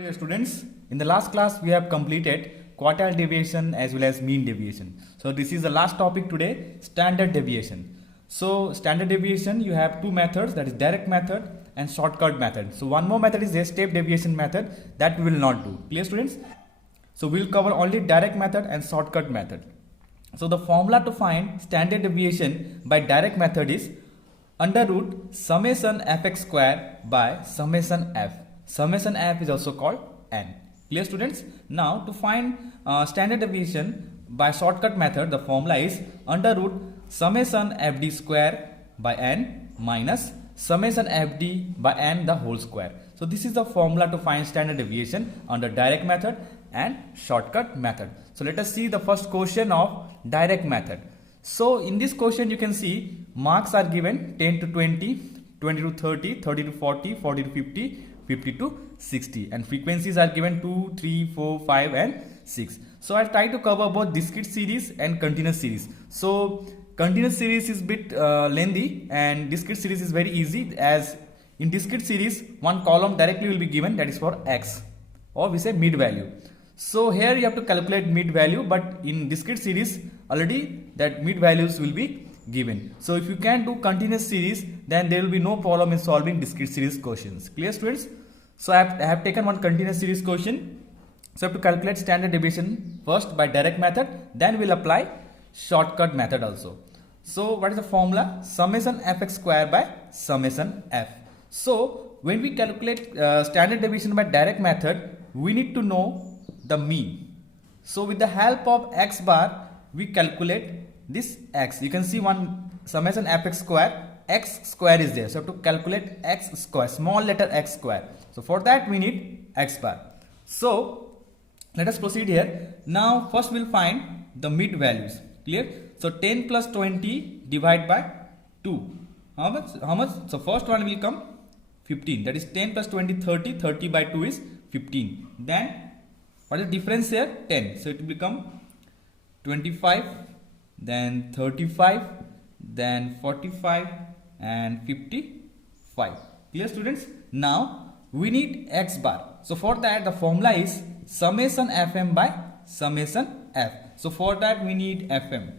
Dear students, in the last class we have completed quartile deviation as well as mean deviation. So this is the last topic today, standard deviation. So standard deviation, you have two methods, that is direct method and shortcut method. So one more method is a step deviation method that we will not do. Clear students? So we will cover only direct method and shortcut method. So the formula to find standard deviation by direct method is under root summation fx square by summation f. Summation f is also called n. Clear students? Now to find standard deviation by shortcut method, the formula is under root summation fd square by n minus summation fd by n the whole square. So this is the formula to find standard deviation under direct method and shortcut method. So let us see the first question of direct method. So in this question you can see marks are given 10 to 20, 20 to 30, 30 to 40, 40 to 50, 50 to 60, and frequencies are given 2, 3, 4, 5 and 6. So I'll try to cover both discrete series and continuous series. So continuous series is bit lengthy and discrete series is very easy, as in discrete series one column directly will be given, that is for x, or we say mid value. So here you have to calculate mid value, but in discrete series already that mid values will be given. So if you can do continuous series, then there will be no problem in solving discrete series questions. Clear students? So I have taken one continuous series question. So I have to calculate standard deviation first by direct method, then we'll apply shortcut method also. So what is the formula? Summation fx square by summation f. So when we calculate standard deviation by direct method, we need to know the mean. So with the help of x bar, we calculate this x. You can see one summation fx square, x square is there. So to calculate x square, small letter x square. So for that we need x bar. So let us proceed here. Now first we'll find the mid values. Clear? So 10 plus 20 divided by 2. How much? So first one will come 15. That is 10 plus 20, 30. 30 by 2 is 15. Then what is the difference here? 10. So it will become 25, then 35, then 45 and 55. Clear students? Now we need x bar. So for that the formula is summation fm by summation f. So for that we need fm.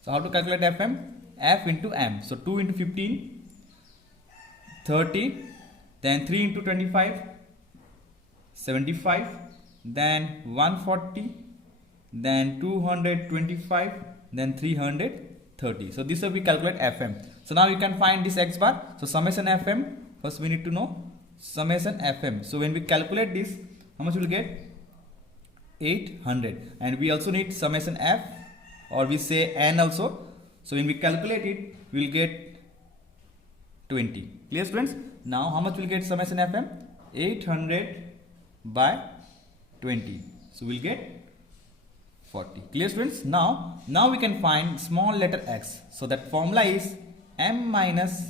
So how to calculate fm? F into m. So 2 into 15, 30, then 3 into 25, 75, then 140, then 225, then 330. So this will be calculate fm. So now you can find this x bar. So summation fm, first we need to know summation fm. So when we calculate this, how much will get? 800. And we also need summation f, or we say n also. So when we calculate it, we will get 20. Clear students? Now how much will get summation fm? 800 by 20. So we'll get 40. Clear students? Now we can find small letter x. So that formula is m minus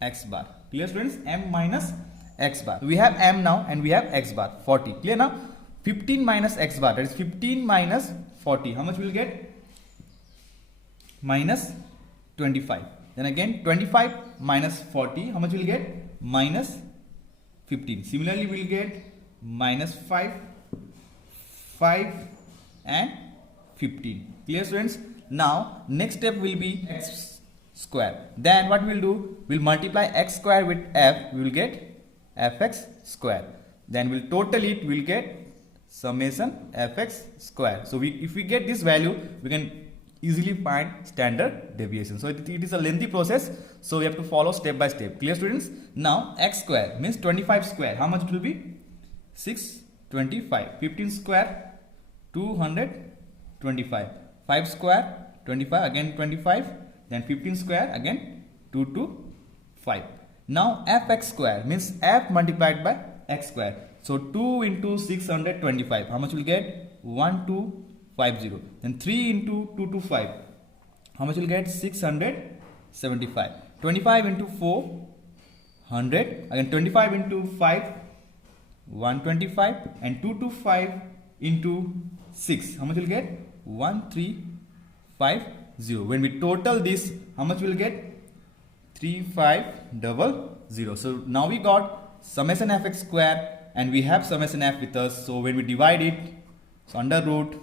x bar. Clear students? M minus x bar. We have m now and we have x bar, 40. Clear now? 15 minus x bar, that is 15 minus 40. How much will get? Minus 25. Then again 25 minus 40. How much will get? Minus 15. Similarly we will get minus 5, 5 and 15. Clear students? Now next step will be x square. Then what we will do? We will multiply x square with f. We will get fx square. Then we will total it. We will get summation fx square. So if we get this value, we can easily find standard deviation. So it is a lengthy process. So we have to follow step by step. Clear students? Now x square means 25 square. How much it will be? 625. 15 square 225. 5 square 25, again 25, then 15 square, again 2 to 5. Now fx square means f multiplied by x square. So 2 into 625. How much will get? 1250. Then 3 into 225. How much will get? 675. 25 into 4, 100. Again 25 into 5, 125. And 225 into 6. How much will get? 1350. When we total this, how much will get? 3500. So now we got summation fx square and we have summation f with us. So when we divide it, so under root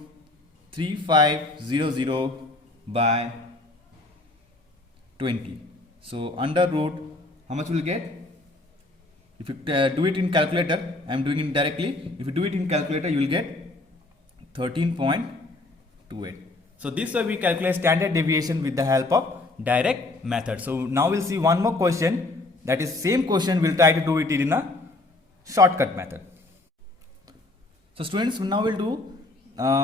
3500 by 20. So under root, how much will get? If you do it in calculator, I am doing it directly. If you do it in calculator, you will get 13.28. So this way we calculate standard deviation with the help of direct method. So now we'll see one more question. That is same question, we'll try to do it in a shortcut method. So students, now we'll do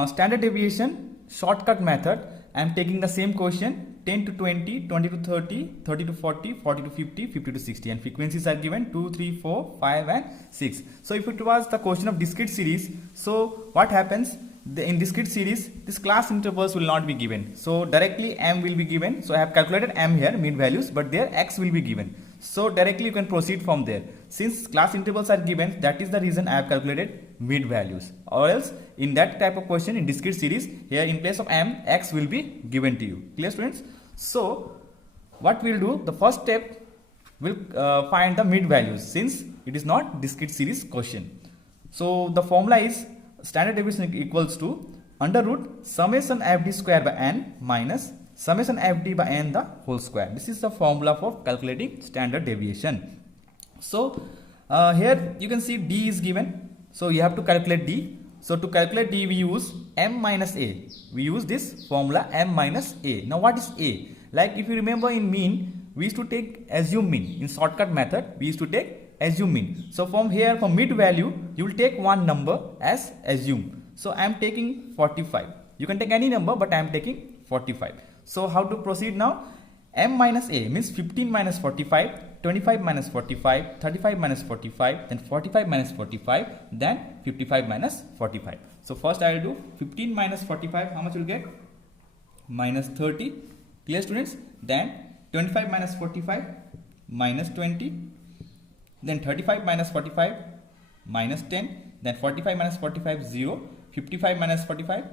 standard deviation shortcut method. I am taking the same question, 10 to 20, 20 to 30, 30 to 40, 40 to 50, 50 to 60, and frequencies are given 2, 3, 4, 5 and 6. So if it was the question of discrete series, so what happens? In discrete series, this class intervals will not be given. So directly m will be given. So I have calculated m here, mean values, but there x will be given. So directly you can proceed from there. Since class intervals are given, that is the reason I have calculated mid values. Or else in that type of question in discrete series, here in place of m, x will be given to you. Clear students? So what we'll do, the first step will find the mid values since it is not discrete series question. So the formula is standard deviation equals to under root summation fd square by n minus summation fd by n the whole square. This is the formula for calculating standard deviation. So here you can see d is given. So you have to calculate d. So to calculate d, we use m minus a. We use this formula m minus a. Now what is a? Like if you remember in mean, we used to take assume mean. In shortcut method, we used to take assume mean. So from here, for mid value, you will take one number as assume. So I am taking 45. You can take any number, but I am taking 45. So how to proceed now? M minus a means 15 minus 45, 25 minus 45, 35 minus 45, then 45 minus 45, then 55 minus 45. So first I will do 15 minus 45, how much will get? Minus 30. Clear students? Then 25 minus 45, minus 20. Then 35 minus 45, minus 10. Then 45 minus 45, 0. 55 minus 45,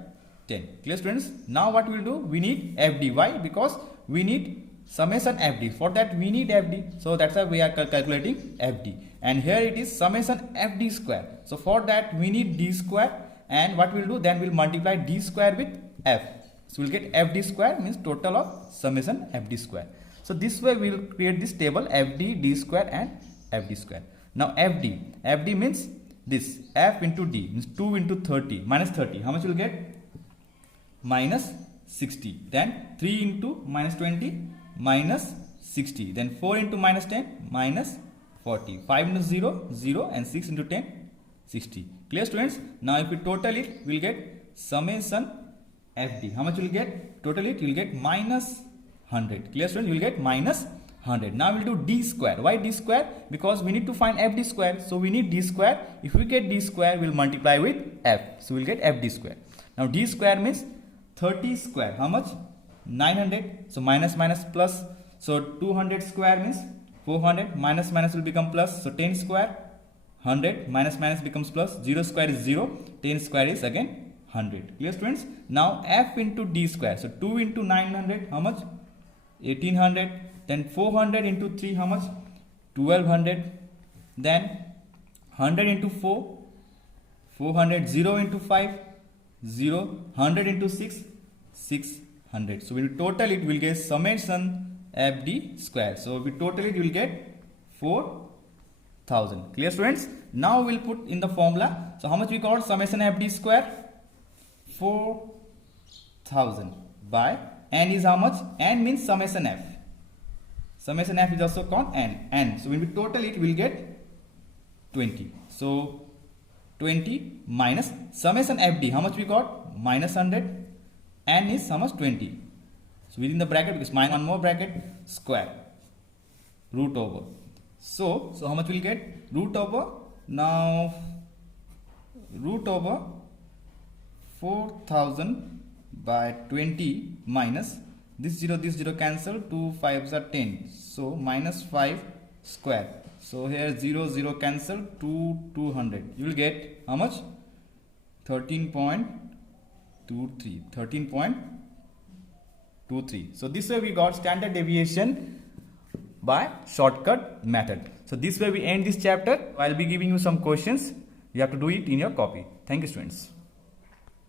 10. Clear students? Now what we will do? We need FD. Why? Because we need summation FD. For that we need FD. So that's why we are calculating FD. And here it is summation FD square. So for that we need D square. And what we'll do? Then we'll multiply D square with F. So we'll get FD square means total of summation FD square. So this way we will create this table FD, D square and FD square. Now FD means this F into D means 2 into 30 minus 30. How much will get? Minus 60. Then 3 into minus 20 minus 60. Then 4 into minus 10 minus 40. 5 into 0, 0 and 6 into 10, 60. Clear students? Now if we total it, we will get summation FD. How much will you get? Total it, you will get minus 100. Clear students? You will get minus 100. Now we'll do D square. Why D square? Because we need to find FD square. So we need D square. If we get D square, we'll multiply with F. So we'll get FD square. Now D square means 30 square. How much? 900. So minus minus plus. So 200 square means 400. Minus minus will become plus. So 10 square 100. Minus minus becomes plus. 0 square is 0. 10 square is again 100. Clear students? Now F into D square. So 2 into 900. How much? 1800. Then 400 into 3, how much? 1200. Then 100 into 4, 400. 0 into 5, 0. 100 into 6, 600. So when we total it, we will get summation FD square. So if we total it, you will get 4000. Clear students? Now we will put in the formula. So how much we got? Summation FD square? 4000 by n is how much? N means summation F. Summation F is also called n. So when we total it, we will get 20. So 20 minus summation FD. How much we got? Minus 100. N is how much? 20. So within the bracket, because minus one more bracket, square. Root over. So how much we will get? Root over. Now root over 4000 by 20 minus this 0 cancel, 2 5s are 10. So minus 5 square. So here 0 cancel, 200. You will get how much? 13.23. So this way we got standard deviation by shortcut method. So this way we end this chapter. I'll be giving you some questions. You have to do it in your copy. Thank you, students.